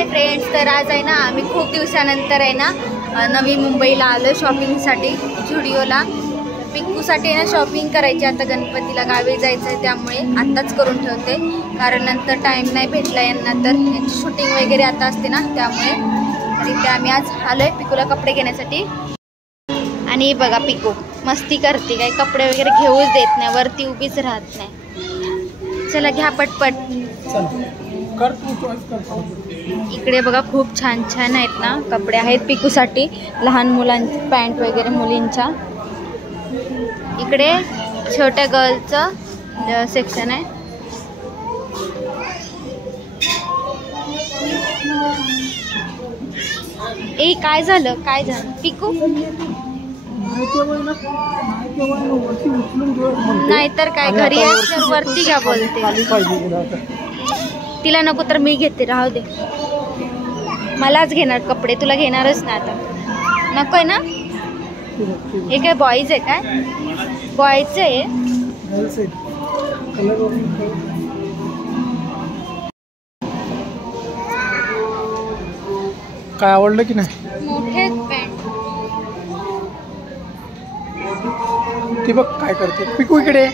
Hi friends, तर आज आहे ना आम्ही खूप दिवसानंतर आहे ना नवी मुंबईला आलो शॉपिंगसाठी झुडिओला. पिक्कूसाठी आहे ना शॉपिंग करायची, आता गणपतीला गावी जायचं आहे त्यामुळे आत्ताच करून ठेवते, कारण नंतर टाईम नाही भेटला यांना, तर यांची शूटिंग वगैरे आता असते ना त्यामुळे. तर इथे आम्ही आज आलो आहे पिक्कूला कपडे घेण्यासाठी. आणि बघा पिक्कू मस्ती करते, काही कपडे वगैरे घेऊच देत नाही, वरती उभीच राहत नाही. चला घ्या पटपट. इकडे बघा खूप छान छान आहेत ना कपडे आहेत पिकूसाठी, लहान मुलांची पॅन्ट वगैरे मुलींच्या. इकडे छोट्या गर्लचं सेक्शन आहे. ए काय झालं पिकू? नाहीतर काय, घरी वरती घ्या बोलते. तिला नको तर मी घेते, राहू दे. मलाच घेणार कपडे, तुला घेणारच ना आता. नकोय ना? हे काय बॉईज आहे काय? बॉईज आहे. काय आवडलं की नाही? मोठे पॅन्ट. ती बघ काय करते पिकू. इकडे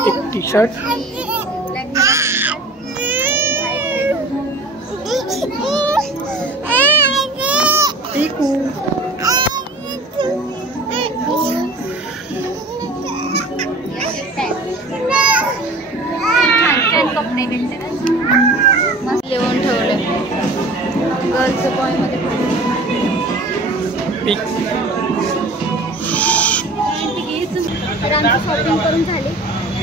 एक टी शर्ट, पिकू कपडे भेटते ना, मस्त लिहून ठेवले. गर्ल्स बॉय मध्ये तर आमची शॉपिंग करून झाली,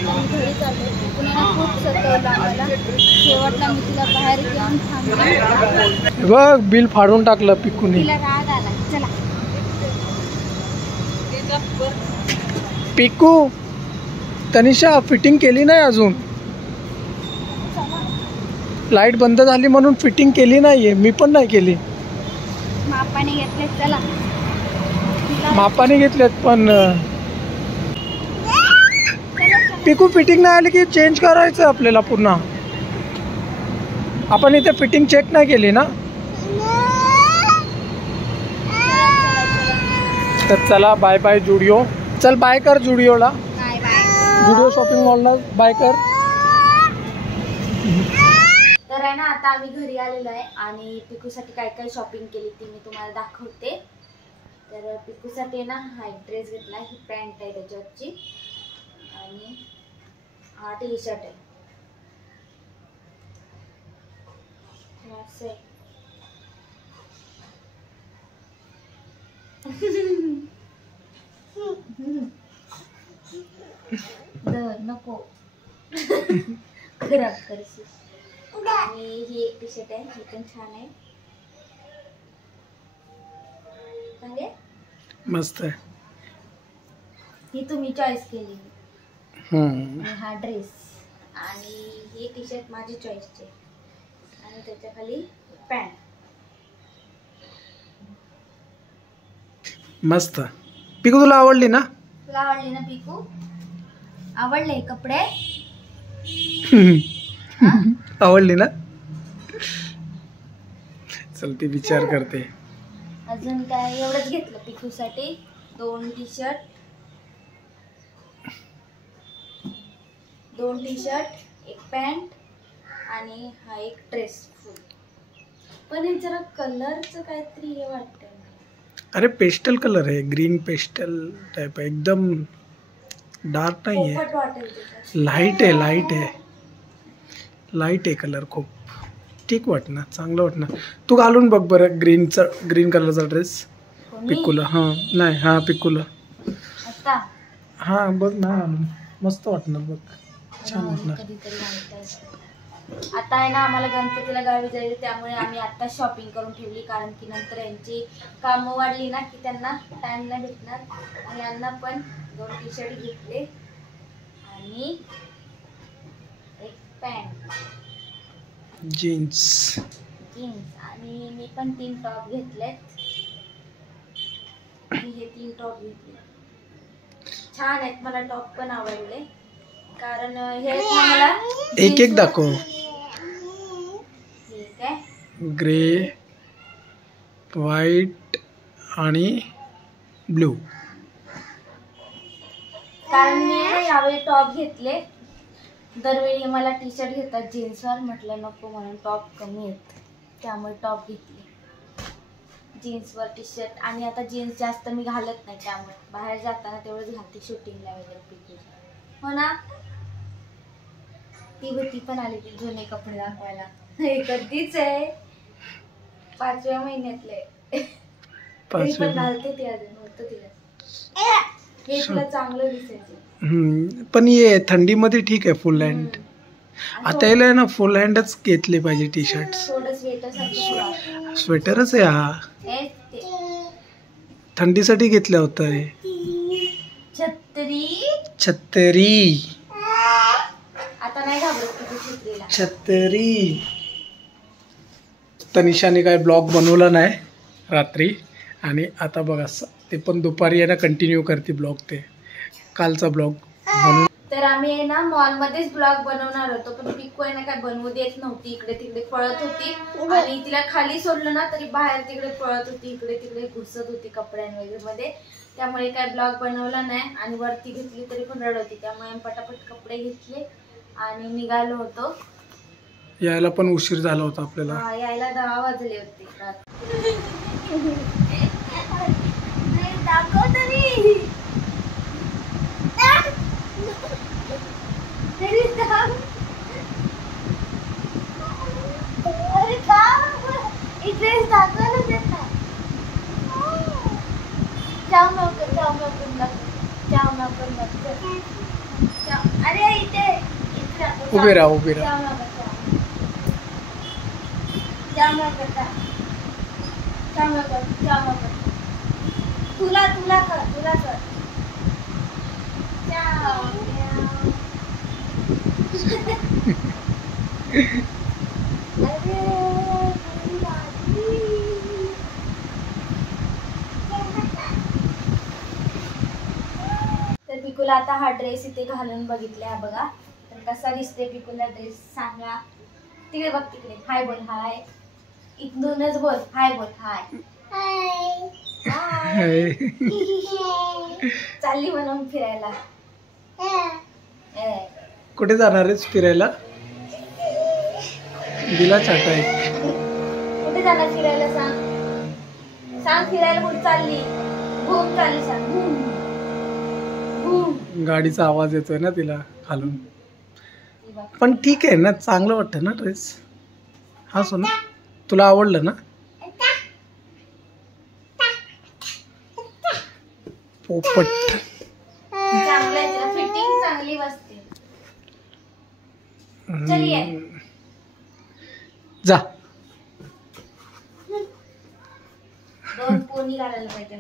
घरी चालले. पुन्हा खूप सतवलं आम्हाला, शेवटला मी तिला बाहेर घेऊन थांबले. बघ बिल फाडून टाकलं पिकूने. तिला राग आला. चला पिकू, तनिषा फिटिंग केली नाही अजून. लाईट बंद झाली म्हणून फिटिंग केली नाहीये, मी पण नाही केली. मापाने घेतले. चला मापाने घेतलेत पण पिकू फिटिंग नाही आली की चेंज करायचं आपल्याला पुन्हा. आपण इथे फिटिंग चेक नाही केली ना. तर चला बाय बाय जुडिओ. चल बाय कर जुडिओला, जुडिओ शॉपिंग मॉलला बाय कर. तर आहे ना आता आम्ही घरी आलेलो आहे आणि पिकूसाठी काय काय शॉपिंग केली ती मी तुम्हाला दाखवते. तर पिकूसाठी ना हा एक ड्रेस घेतला, ही पॅन्ट आहे त्याच्यावरची, आणि हा टी शर्ट आहे. नको खराब करशील. आणि ही एक टी शर्ट आहे, ही पण छान आहे. चांगले मस्त आहे. ही तुम्ही चॉईस केली. आणि हा ड्रेस आणि ही टी शर्ट माझी चॉईसची, आणि त्याच्या खाली पॅन्ट. मस्त. पिकू तुला आवडली ना? तुला आवडली ना पिकू? आवडले कपडे? आवडली ना? चल ती विचार करते. अजून काय एवढंच घेतलं पिकूसाठी. 2 टी शर्ट, 1 पॅन्ट आणि हा एक ड्रेस फुल. पण हे जरा कलरचं काहीतरी हे वाटतंय. अरे पेस्टल कलर आहे, ग्रीन पेस्टल टाइप आहे, एकदम डार्क नाही आहे, लाईट आहे कलर. खूप ठीक वाटणार, चांगलं वाटणार. तू घालून बघ बरं ग्रीन कलरचा ड्रेस पिक्कूला. हां नाही, हां पिक्कूला. हां बघ ना घालून, मस्त वाटणार बघ, छान वाटणार. आता आहे ना आम्हाला गणपतीला गावी जायचं, त्यामुळे आम्ही आता शॉपिंग करून ठेवली, कारण की नंतर यांची कामं वाढली ना की त्यांना टाइम नाही भेटणार. आणि यांना पण 2 टी शर्ट घेतले आणि एक पॅन्ट, जीन्स, आणि मी पण 3 टॉप घेतलेत. हे 3 टॉप घेतले. छान आहेत. मला टॉप पण आवडले कारण हे आहेत ना मला एक एक दाखव. ठीक आहे. ग्रे, व्हाईट आणि ब्लू. कारण मी यावेळी टॉप घेतले. दरवेळी मला टी शर्ट घेतात जीन्सवर, म्हटलं नको म्हणून टॉप कमी आहेत त्यामुळे टॉप घेतले जीन्सवर टी शर्ट. आणि आता जीन्स जास्त मी घालत नाही त्यामुळे बाहेर जाताना तेवढंच घालते शूटिंगला वगैरे पिकूला. हो ना. ती पण आली ती जुने कपडे दाखवायला. हे कधीच आहे 5व्या महिन्यातले. तरी पण घालते ती अजून होतं तिला. हे तुला चांगलं दिसायचं. पण ये थंडीमध्ये ठीक आहे फुल हँड. आता याला ना फुल हँडच घेतले पाहिजे टी शर्ट. थोडं स्वेटर सारखं स्वेटरच आहे हा. थंडीसाठी घेतलं होतं हे. छत्री. आता नाही घाबरत छत्रीला. छत्री. तनिषाने काय ब्लॉग बनवला नाही रात्री आणि आता बघा ते पण दुपारी आहे ना कंटिन्यू करते ब्लॉग. ते कालचा ब्लॉग म्हणून. तर आम्ही आहे ना मॉलमध्येच ब्लॉग बनवणार होतो पण पिकू आहे ना काय बनवू देत नव्हती. इकडे तिकडे पळत होती आणि तिला खाली सोडलं ना तरी बाहेर तिकडे पळत होती, इकडे तिकडे घुसत होती कपड्यांवगैरे मध्ये. त्यामुळे काय ब्लॉग बनवला नाही आणि वरती घेतली तरी पण रडत होती. त्यामुळे आम्ही पटापट कपडे घेतले आणि निघालो होतो. यायला पण उशीर झाला होता आपल्याला. यायला 10 वाजले होते. अरे इथे उभे राहा. तुला कर. तर पिकूला आता हा ड्रेस इथे घालून बघितला बघा. तर कसा दिसते पिकूला ड्रेस सांगा. तिकडे बघ तिकडे. हाय बोल. हाय. इथूनच बोल. हाय बोल. हाय. चालली म्हणून फिरायला. कुठे जाणार आहेस फिरायला? दिला चाटा आहे. कुठे जाणार फिरायला सांग फिरायला कुठे चालली? घूम चालली सांग. घूम. गाडीचा आवाज येतोय ना तिला खालून. पण ठीक आहे ना, चांगलं वाटतं ना ड्रेस हा. सोना तुला आवडलं ना? पोपट चांगलं आहे. तिला फिटिंग चांगली बसते. चलिए जा. 2 पोनी घालायला पाहिजे.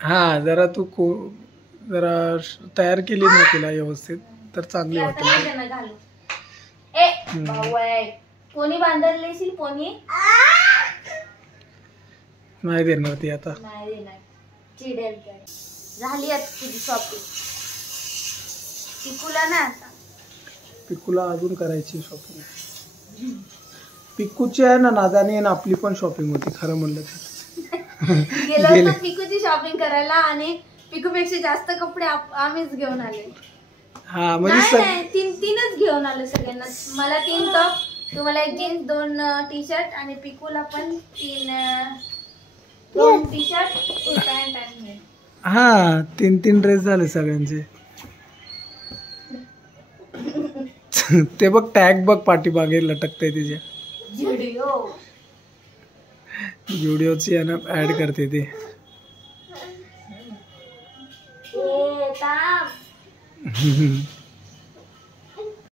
हा जरा तू जरा तयार केली ना तिला व्यवस्थित तर चांगली वाटेल. घालू. ए भाऊ आहे. पोनी बांधलेशील. पोनी नाही देणार ती आता. नाही देणार. चिडेल. झाली आता तुझी शॉपिंग. पिकूला ना आता पिकूला अजून करायची शॉपिंग. पिकूची आहे ना नादानी आहे ना आपली पण शॉपिंग होती खरं म्हणलं तर. गेलो पिकूची शॉपिंग करायला आणि पिकूपेक्षा जास्त कपडे आम्हीच घेऊन आले. हा म्हणजे तीनच घेऊन आलो सगळ्यांना. मला 3 टॉप, तुम्हाला 1 जीन्स, 2 टी शर्ट आणि पिकूला पण 2 टी शर्ट, पॅन्ट आणि हा 3 ड्रेस झाले सगळ्यांचे. ते बघ टॅग बघ पाठीमागे लटकते तिच्या. जुडिओची आहे ना ऍड करते ते.